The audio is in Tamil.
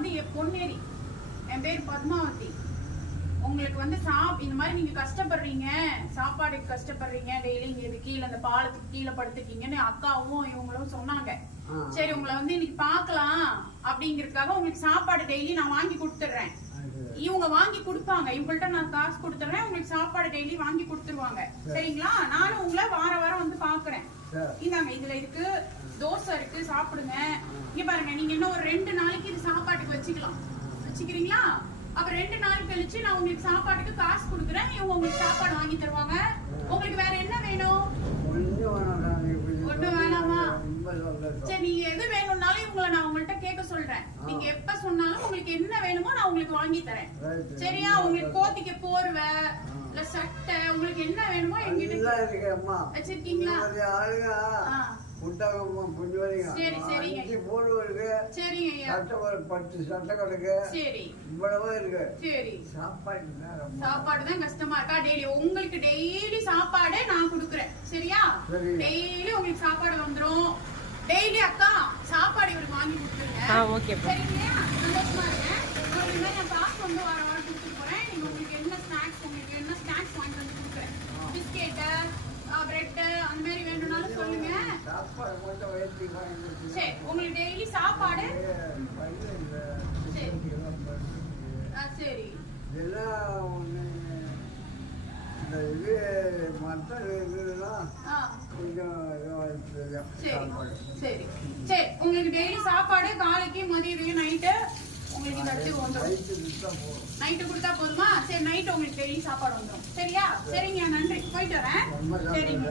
வந்து என் பொன்னேரி. என் பேர் பத்மாவதி. உங்களுக்கு வந்து சாப் இந்த மாதிரி நீங்க கஷ்டப்படுறீங்க சாப்பாடுக்கு கஷ்டப்படுறீங்க டெய்லி இங்க இது கீழே அந்த பாலத்துக்கு கீழே படுத்துக்கீங்கன்னு அக்காவும் இவங்களும் சொன்னாங்க. சரி உங்களை வந்து இன்னைக்கு பார்க்கலாம் அப்படிங்கறதுக்காக உங்களுக்கு சாப்பாடு டெய்லி நான் வாங்கி கொடுத்துட்றேன். இவங்க வாங்கி கொடுப்பாங்க. இவங்கள்ட்ட நான் காசு கொடுத்துறேன் உங்களுக்கு சாப்பாடு டெய்லி வாங்கி கொடுத்துருவாங்க. சரிங்களா? நானும் உங்களை வார வாரம் வந்து பாக்குறேன். இந்தாங்க இதுல இருக்கு தோசை இருக்கு சாப்பிடுங்க. இங்க பாருங்க நீங்க இன்னும் ஒரு ரெண்டு நாளைக்கு இது சாப்பாட்டுக்கு வச்சுக்கலாம். வச்சுக்கிறீங்களா? அப்ப ரெண்டு நாள் கழிச்சு நான் உங்களுக்கு சாப்பாட்டுக்கு காசு கொடுக்குறேன். இவங்க உங்களுக்கு சாப்பாடு வாங்கி தருவாங்க. உங்களுக்கு வேற என்ன வேணும்? ஒண்ணும் வேணாமா? சரி நீங்க எது வேணும்னாலும் இவங்களை நான் உங்கள்ட்ட கேட்க சொல்றேன். நீங்க எப்ப சொன்னாலும் உங்களுக்கு என்ன வேணுமோ நான் உங்களுக்கு வாங்கி தரேன். சரியா? உங்களுக்கு போத்திக்க போர்வை இல்ல சட்டை உங்களுக்கு என்ன வேணுமோ எங்கிட்ட. வச்சிருக்கீங்களா? இந்த மாதிரி ஆளுங்க ஆ. விட்டாங்கம்மா, கொஞ்சம் வரீங்க. சரி, சரிங்க. அஞ்சு போடு இருக்கு, சரிங்க ஐயா. சட்டை ஒரு பத்து சட்டை கிடக்கு, சரி. இவ்வளவு இருக்கு. சரி. சாப்பாடு சாப்பாடு தான் கஷ்டமா இருக்கா? டெய்லி உங்களுக்கு டெய்லி சாப்பாடு நான் கொடுக்குறேன். சரியா? சரி. டெய்லி உங்களுக்கு சாப்பாடு வந்துரும். டெய்லி அக்கா சாப்பாடு இவருக்கு வாங்கி கொடுத்துருங்க. சரிங்களா? சந்தோஷமா இருக்கேன் உங்களுக்கு இந்த மாதிரி நான் காசு வந்து வார வாரம் கொடுத்துட்டு போறேன். நீங்க உங்களுக்கு என்ன ஸ்நாக்ஸ் உங்களுக்கு என்ன ஸ்நாக்ஸ் வாங்கிட்டு வந்து கொடுக்குறேன் பிஸ்கெட்டு பிரெட்டு அந்த மாதிரி வேணும்னாலும் சொல்லுங்க சாப்பாடு மட்டும் வயிற்றுக்கு வாங்கி கொடுத்து. சரி உங்களுக்கு டெய்லி சாப்பாடு? சரி. இதெல்லாம் ஆ, சரி. இதெல்லாம் ஒண்ணு, இந்த இது மற்ற இதுலாம் கொஞ்சம் சரி சரி. சரி உங்களுக்கு டெய்லி சாப்பாடு காலைக்கு மதியம் நைட்டு உங்களுக்கு இந்த இடத்துக்கு வந்துடும் நைட்டு கொடுத்தா போதுமா? சரி நைட்டு உங்களுக்கு டெய்லி சாப்பாடு வந்துடும் சரியா? சரிங்க நன்றி. போயிட்டு வரேன். சரிங்க.